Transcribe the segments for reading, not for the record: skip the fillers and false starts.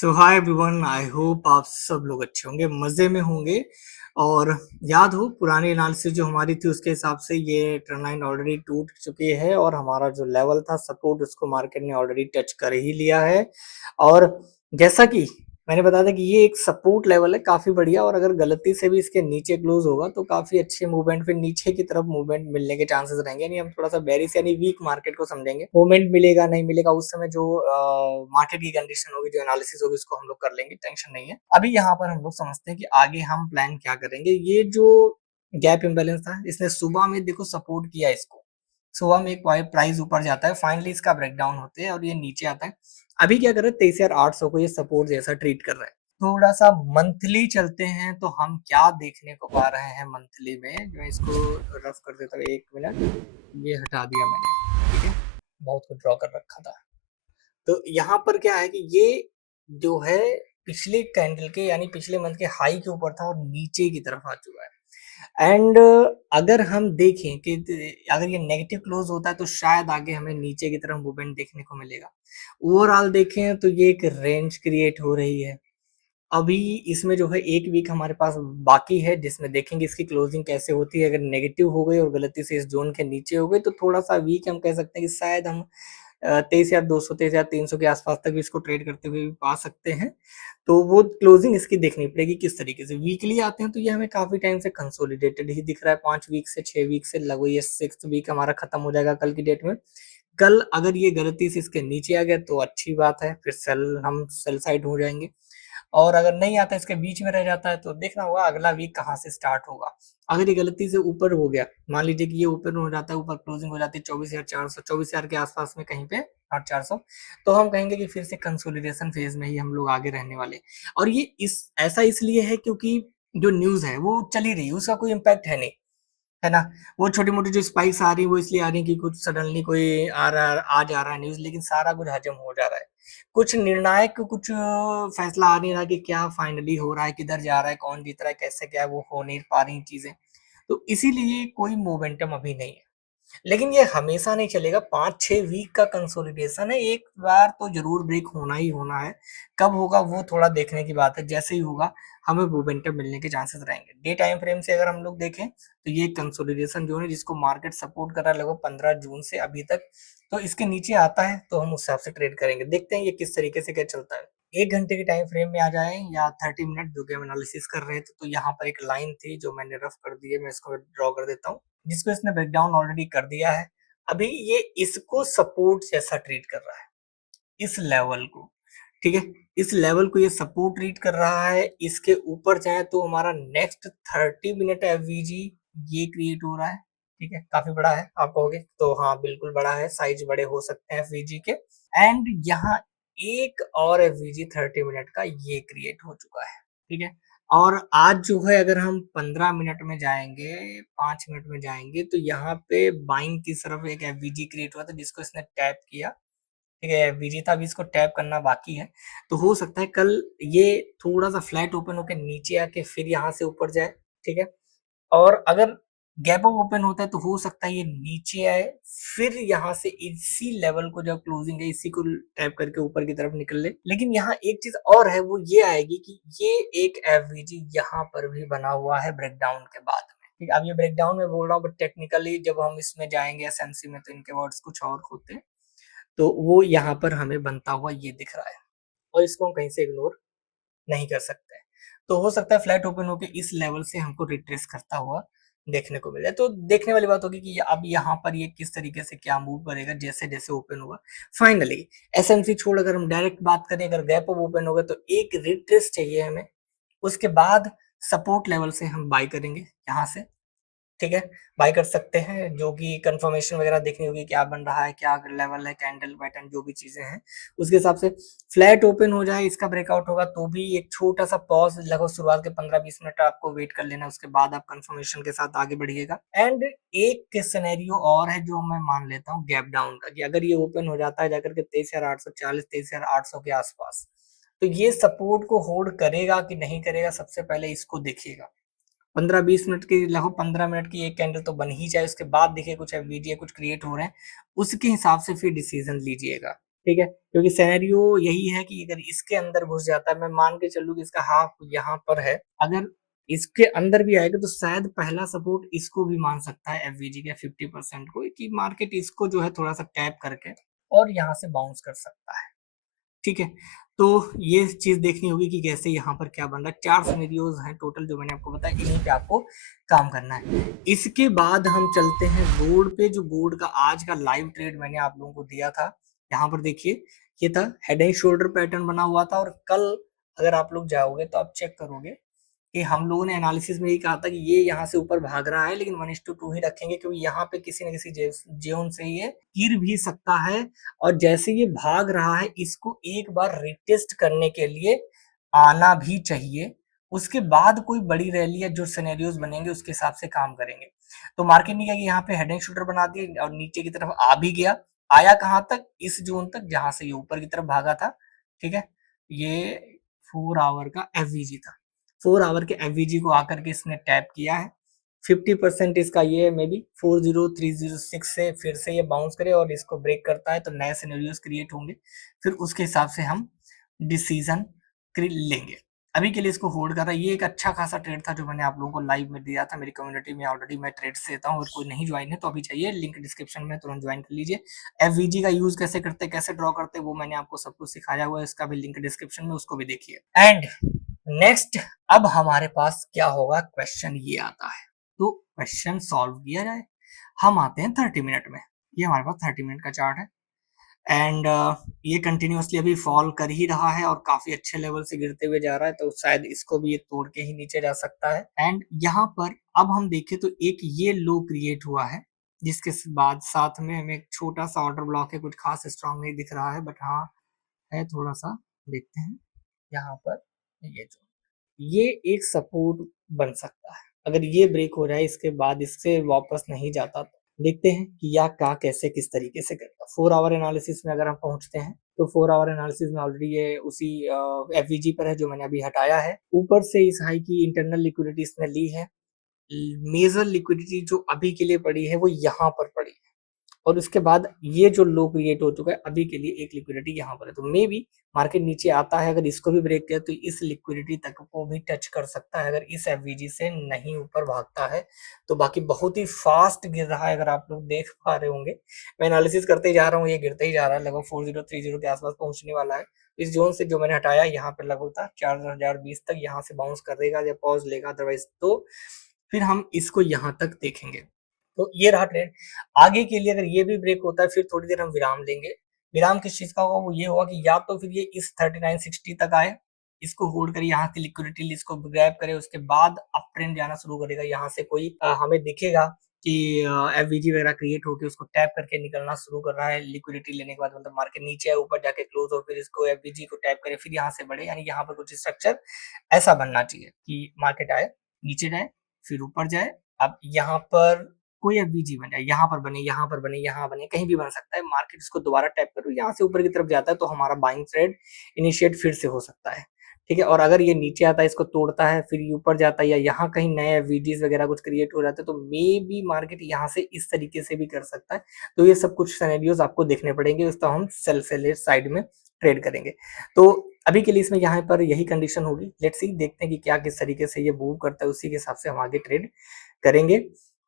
So hi everyone, I hope आप सब लोग अच्छे होंगे, मजे में होंगे। और याद हो पुरानी एनालिसिस जो हमारी थी, उसके हिसाब से ये ट्रेंड लाइन ऑलरेडी टूट चुकी है और हमारा जो लेवल था सपोर्ट, उसको मार्केट ने ऑलरेडी टच कर ही लिया है। और जैसा कि मैंने बताया था कि ये एक सपोर्ट लेवल है काफी बढ़िया, और अगर गलती से भी इसके नीचे क्लोज होगा तो काफी अच्छे मूवमेंट, फिर नीचे की तरफ मूवमेंट मिलने के चांसेस रहेंगे। यानी हम थोड़ा सा बेरिश यानी वीक मार्केट को समझेंगे, मूवमेंट मिलेगा नहीं मिलेगा उस समय जो मार्केट की कंडीशन होगी, जो एनालिसिस होगी, उसको हम लोग कर लेंगे, टेंशन नहीं है। अभी यहाँ पर हम लोग समझते हैं कि आगे हम प्लान क्या करेंगे। ये जो गैप इम्बैलेंस था, इसने सुबह में देखो सपोर्ट किया इसको, सुबह में एक प्राइस ऊपर जाता है, फाइनली इसका ब्रेकडाउन होते हैं और ये नीचे आता है। अभी क्या कर रहे हैं, 23,800 को ये सपोर्ट जैसा ट्रीट कर रहा है। थोड़ा सा मंथली चलते हैं तो हम क्या देखने को पा रहे हैं मंथली में। जो इसको रफ कर देता हूँ, 1 मिनट, ये हटा दिया मैंने, ठीक है, बहुत कुछ ड्रॉ कर रखा था। तो यहाँ पर क्या है कि ये जो है पिछले कैंडल के यानी पिछले मंथ के हाई के ऊपर था और नीचे की तरफ आ चुका है। एंड अगर हम देखें कि अगर ये नेगेटिव क्लोज होता है तो शायद आगे हमें नीचे की तरफ मूवमेंट देखने को मिलेगा। ओवरऑल देखें तो ये एक रेंज क्रिएट हो रही है। अभी इसमें जो है 1 वीक हमारे पास बाकी है, जिसमें देखेंगे इसकी क्लोजिंग कैसे होती है। अगर नेगेटिव हो गई और गलती से इस जोन के नीचे हो गई तो थोड़ा सा वीक हम कह सकते हैं कि शायद हम 23,200 23,300 के आसपास तक भी इसको ट्रेड करते हुए भी पा सकते हैं। तो वो क्लोजिंग इसकी देखनी पड़ेगी किस तरीके से। वीकली आते हैं तो ये हमें काफी टाइम से कंसोलिडेटेड ही दिख रहा है, 5 वीक से 6 वीक से, लगभग ये 6th वीक हमारा खत्म हो जाएगा कल की डेट में। कल अगर ये गलती से इसके नीचे आ गया तो अच्छी बात है, फिर हम सेल साइड हो जाएंगे। और अगर नहीं आता, इसके बीच में रह जाता है, तो देखना होगा अगला वीक कहाँ से स्टार्ट होगा। अगर ये गलती से ऊपर हो गया, मान लीजिए कि ये ऊपर हो जाता है, ऊपर क्लोजिंग हो जाती है 24,400, 24,000 के आसपास में कहीं पे, 8,400, तो हम कहेंगे कि फिर से कंसोलिडेशन फेज में ही हम लोग आगे रहने वाले। और ये इस ऐसा इसलिए है क्योंकि जो न्यूज है वो चल ही रही है, उसका कोई इम्पैक्ट है नहीं, है ना। वो छोटी-मोटी जो स्पाइक्स आ रही है वो इसलिए आ रही है कि कुछ सडनली कोई आ जा रहा है न्यूज़, लेकिन सारा कुछ हजम हो जा रहा है। कुछ निर्णायक कुछ फैसला आ नहीं रहा कि क्या फाइनली हो रहा है, किधर जा रहा है, कौन जीत रहा है, कैसे क्या है, वो हो नहीं पा रही चीज़ें। तो इसीलिए कोई मोमेंटम अभी नहीं है। लेकिन ये हमेशा नहीं चलेगा, 5-6 वीक का कंसोलिडेशन है, एक बार तो ज़रूर ब्रेक होना ही होना है। कब होगा वो थोड़ा देखने की बात है, जैसे ही होगा हमें मोमेंटम मिलने के चांसेस रहेंगे। डे टाइम फ्रेम से अगर हम लोग देखें तो ये कंसोलिडेशन जोन है जिसको मार्केट सपोर्ट कर रहा है लगभग 15 जून से अभी तक। तो इसके नीचे आता है तो हम उस हिसाब से ट्रेड करेंगे, देखते हैं ये किस तरीके से क्या चलता है। 1 घंटे के टाइम फ्रेम में आ जाए या 30 मिनट जो कि हम एनालिसिस कर रहे थे, तो यहाँ पर एक लाइन थी जो मैंने रफ कर दी है, मैं इसको ड्रॉ कर देता हूँ, जिसको इसने ब्रेकडाउन ऑलरेडी कर दिया है। अभी ये इसको सपोर्ट जैसा ट्रीट कर रहा है, इस लेवल को, ठीक है, इस लेवल को ये सपोर्ट ट्रीट कर रहा है। इसके ऊपर जाए तो हमारा नेक्स्ट 30 मिनट एफवीजी ये क्रिएट हो रहा है, ठीक है, काफी बड़ा है आप कहोगे तो, हाँ बिल्कुल बड़ा है, साइज बड़े हो सकते हैं एफवीजी के। एंड यहाँ एक और एफवीजी 30 मिनट का ये क्रिएट हो चुका है, ठीक है। और आज जो है अगर हम 15 मिनट में जाएंगे, 5 मिनट में जाएंगे, तो यहाँ पे बाइंग की तरफ एक एफवीजी क्रिएट हुआ था जिसको इसने टैप किया, ठीक है, एफवीजी था, अभी इसको टैप करना बाकी है। तो हो सकता है कल ये थोड़ा सा फ्लैट ओपन होकर नीचे आके फिर यहाँ से ऊपर जाए, ठीक है। और अगर गैप अप ओपन होता है तो हो सकता है ये नीचे आए, फिर यहाँ से इसी लेवल को जब क्लोजिंग है इसी को टैप करके ऊपर की तरफ निकल ले। लेकिन यहाँ एक चीज और है, वो ये आएगी कि ये एक एवरेज यहाँ पर भी बना हुआ है ब्रेकडाउन के बाद में, ठीक है। अब ये ब्रेकडाउन में बोल रहा हूँ, बट टेक्निकली जब हम इसमें जाएंगे एसएमसी में तो इनके वर्ड्स कुछ और होते हैं। तो वो यहाँ पर हमें बनता हुआ ये दिख रहा है और इसको हम कहीं से इग्नोर नहीं कर सकते। तो हो सकता है फ्लैट ओपन होके इस लेवल से हमको रिट्रेस करता हुआ देखने को मिले। तो देखने वाली बात होगी कि अब यहाँ पर ये किस तरीके से क्या मूव करेगा जैसे जैसे ओपन होगा। फाइनली एसएमसी छोड़ अगर हम डायरेक्ट बात करें, अगर गैप अप ओपन होगा तो एक रिट्रेस चाहिए हमें, उसके बाद सपोर्ट लेवल से हम बाय करेंगे यहाँ से, ठीक है, बाय कर सकते हैं। जो कि कंफर्मेशन वगैरह देखनी होगी, क्या बन रहा है, क्या लेवल है, कैंडल पैटर्न जो भी चीजें हैं उसके हिसाब से। फ्लैट ओपन हो जाए, इसका ब्रेकआउट होगा तो भी एक छोटा सा पॉज, लगभग शुरुआत के 15-20 मिनट आपको वेट कर लेना, उसके बाद आप कंफर्मेशन के साथ आगे बढ़िएगा। एंड एक सिनेरियो और है जो मैं मान लेता हूँ गैप डाउन का, कि अगर ये ओपन हो जाता है जाकर के 23,840 23,800 के आसपास, तो ये सपोर्ट को होल्ड करेगा कि नहीं करेगा, सबसे पहले इसको देखिएगा। 15-20 मिनट की, लगभग 15 मिनट की एक कैंडल तो बन ही जाए, उसके बाद देखिए कुछ एफवीजी कुछ क्रिएट हो रहे हैं, उसके हिसाब से फिर डिसीजन लीजिएगा। ठीक है, क्योंकि सिनेरियो यही है कि अगर इसके अंदर घुस जाता है, मैं मान के चलूँ कि इसका हाफ यहाँ पर है, अगर इसके अंदर भी आएगा तो शायद पहला सपोर्ट इसको भी मान सकता है एफवीजी के 50% को, कि मार्केट इसको जो है थोड़ा सा टैप करके और यहाँ से बाउंस कर सकता है। ठीक है, तो ये चीज देखनी होगी कि कैसे यहाँ पर क्या बन रहा है। 4 सिनेरियोज हैं टोटल जो मैंने आपको बताया, इन्हीं पे आपको काम करना है। इसके बाद हम चलते हैं गोल्ड पे, जो गोल्ड का आज का लाइव ट्रेड मैंने आप लोगों को दिया था। यहाँ पर देखिए, ये था हेड एंड शोल्डर पैटर्न बना हुआ था, और कल अगर आप लोग जाओगे तो आप चेक करोगे कि हम लोगों ने एनालिसिस में यही कहा था कि ये यहाँ से ऊपर भाग रहा है, लेकिन 1:2 ही रखेंगे, क्योंकि यहाँ पे किसी न किसी जोन से ये गिर भी सकता है। और जैसे ये भाग रहा है, इसको एक बार रिटेस्ट करने के लिए आना भी चाहिए। उसके बाद कोई बड़ी रैली या जो सिनेरियोज बनेंगे उसके हिसाब से काम करेंगे। तो मार्केट ने क्या कि यहाँ पे हेड एंड शोल्डर बना दिया और नीचे की तरफ आ भी गया। आया कहाँ तक? इस जोन तक जहां से ये ऊपर की तरफ भागा था। ठीक है, ये 4 आवर का एफवीजी था। 4 आवर के एफवीजी को आकर के इसने टैप किया है। 50% इसका ये मे बी 40306 से फिर से ये बाउंस करे और इसको ब्रेक करता है तो नए सिनेरियोज क्रिएट होंगे, फिर उसके हिसाब से हम डिसीजन लेंगे। अभी के लिए इसको होल्ड कर रहा है। ये एक अच्छा खासा ट्रेड था जो मैंने आप लोगों को लाइव में दिया था। मेरी कम्युनिटी में ऑलरेडी मैं ट्रेड्स देता हूँ, अगर कोई नहीं ज्वाइन है तो अभी चाहिए, लिंक डिस्क्रिप्शन में तुरंत ज्वाइन कर लीजिए। एफवीजी का यूज कैसे करते, कैसे ड्रॉ करते, वो मैंने आपको सब कुछ सिखाया हुआ है, इसका भी लिंक डिस्क्रिप्शन में, उसको भी देखिए। एंड नेक्स्ट, अब हमारे पास क्या होगा, क्वेश्चन ये आता है, तो क्वेश्चन सॉल्व किया जाए। हम आते हैं 30 मिनट में। ये हमारे पास 30 मिनट का चार्ट है एंड ये कंटिन्यूअसली अभी फॉल कर ही रहा है और काफी अच्छे लेवल से गिरते हुए जा रहा है, तो शायद इसको भी ये तोड़ के ही नीचे जा सकता है। एंड यहाँ पर अब हम देखें तो एक ये लो क्रिएट हुआ है, जिसके बाद साथ में हमें एक छोटा सा ऑर्डर ब्लॉक है, कुछ खास स्ट्रॉन्ग नहीं दिख रहा है, बट हाँ है थोड़ा सा। देखते हैं यहाँ पर, ये एक सपोर्ट बन सकता है। अगर ये ब्रेक हो जाए इसके बाद इससे वापस नहीं जाता, तो देखते हैं कि या क्या कैसे किस तरीके से करेगा। 4 आवर एनालिसिस में अगर हम पहुंचते हैं तो 4 आवर एनालिसिस में ऑलरेडी ये उसी एफवीजी पर है जो मैंने अभी हटाया है। ऊपर से इस हाई की इंटरनल लिक्विडिटी इसने ली है। मेजर लिक्विडिटी जो अभी के लिए पड़ी है वो यहाँ पर पड़ी है, और उसके बाद ये जो लो क्रिएट हो चुका है, अभी के लिए एक लिक्विडिटी यहाँ पर है, तो मे बी मार्केट नीचे आता है, अगर इसको भी ब्रेक किया तो इस लिक्विडिटी तक को भी टच कर सकता है, अगर इस एफवीजी से नहीं ऊपर भागता है तो। बाकी बहुत ही फास्ट गिर रहा है, अगर आप लोग देख पा रहे होंगे, मैं एनालिसिस करते ही जा रहा हूँ, ये गिरते ही जा रहा है, लगभग 4030 के आसपास पहुंचने वाला है। इस जोन से जो मैंने हटाया यहाँ पर लगभग था 4020 तक, यहाँ से बाउंस कर देगा या पॉज लेगा, अदरवाइज तो फिर हम इसको यहाँ तक देखेंगे। तो ये रहा ट्रेड। आगे के लिए अगर ये भी ब्रेक होता है, फिर थोड़ी देर हम विराम लेंगे। विराम किस चीज का होगा, वो ये होगा कि या तो फिर ये इस 3960 तक आए, इसको होल्ड करे, यहाँ की लिक्विडिटी इसको ग्रैब करे, उसके बाद अप ट्रेंड जाना शुरू करेगा। यहाँ से कोई हमें दिखेगा कि एफवीजी वगैरह क्रिएट होकर उसको टैप करके निकलना शुरू कर रहा है लिक्विडिटी लेने के बाद, मतलब मार्केट नीचे आए, ऊपर जाके क्लोज हो, फिर इसको एफवीजी को टैप करे, फिर यहाँ से बढ़े, यानी यहाँ पर कुछ स्ट्रक्चर ऐसा बनना चाहिए कि मार्केट आए, नीचे जाए, फिर ऊपर जाए। अब यहाँ पर कोई एफवीजी बन जाए, यहाँ पर बने, यहाँ पर बने, यहाँ बने, कहीं भी बन सकता है। मार्केट इसको दोबारा टैप करो, यहाँ से ऊपर की तरफ जाता है तो हमारा बाइंग ट्रेड इनिशिएट फिर से हो सकता है। ठीक है, और अगर ये नीचे आता है, इसको तोड़ता है, फिर ऊपर जाता है, या यहाँ कहीं नए एफवीजीज वगैरह कुछ क्रिएट हो जाते हैं, तो मे बी मार्केट यहाँ से इस तरीके से भी कर सकता है। तो ये सब कुछ सिनेरियोज आपको देखने पड़ेंगे, उसको हम सेल से साइड में ट्रेड करेंगे। तो अभी के लिए इसमें यहाँ पर यही कंडीशन होगी। लेट्स सी, देखते हैं कि क्या किस तरीके से ये मूव करता है, उसी के हिसाब से हम आगे ट्रेड करेंगे।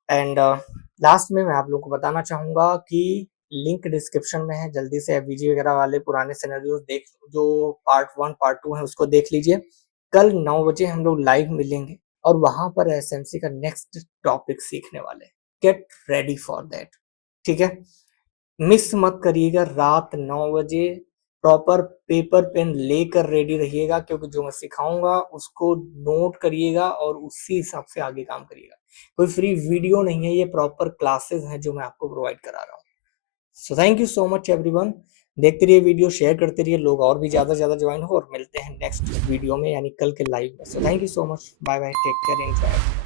एंड लास्ट में मैं आप लोगों को बताना चाहूंगा कि लिंक डिस्क्रिप्शन में है, जल्दी से एफवीजी वगैरह वाले पुराने सिनेरियोज देख, जो पार्ट 1 पार्ट 2 है उसको देख लीजिए। कल 9 बजे हम लोग लाइव मिलेंगे और वहां पर एसएमसी का नेक्स्ट टॉपिक सीखने वाले। गेट रेडी फॉर दैट, ठीक है, मिस मत करिएगा। रात 9 बजे प्रॉपर पेपर पेन लेकर रेडी रहिएगा, क्योंकि जो मैं सिखाऊंगा उसको नोट करिएगा और उसी हिसाब से आगे काम करिएगा। कोई फ्री वीडियो नहीं है, ये प्रॉपर क्लासेस हैं जो मैं आपको प्रोवाइड करा रहा हूँ। सो thank you so much everyone. देखते रहिए वीडियो, शेयर करते रहिए, लोग और भी ज्यादा ज्वाइन हो, और मिलते हैं नेक्स्ट वीडियो में, यानी कल के लाइव में। So thank you so much, bye bye, take care, enjoy.